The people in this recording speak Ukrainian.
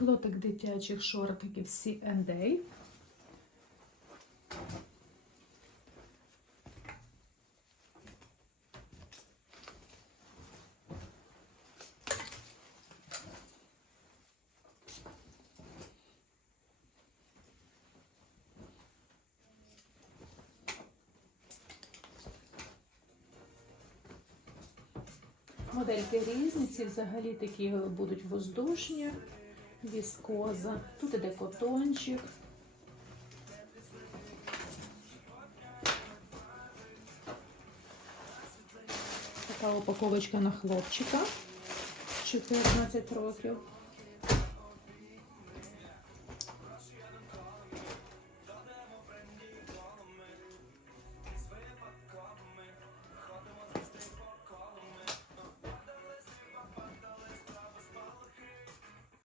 Лотик дитячих шортиків C&A. Модельки різні, ці взагалі такі будуть воздушні, віскоза. Тут іде котончик. Така упаковочка на хлопчика 14 років.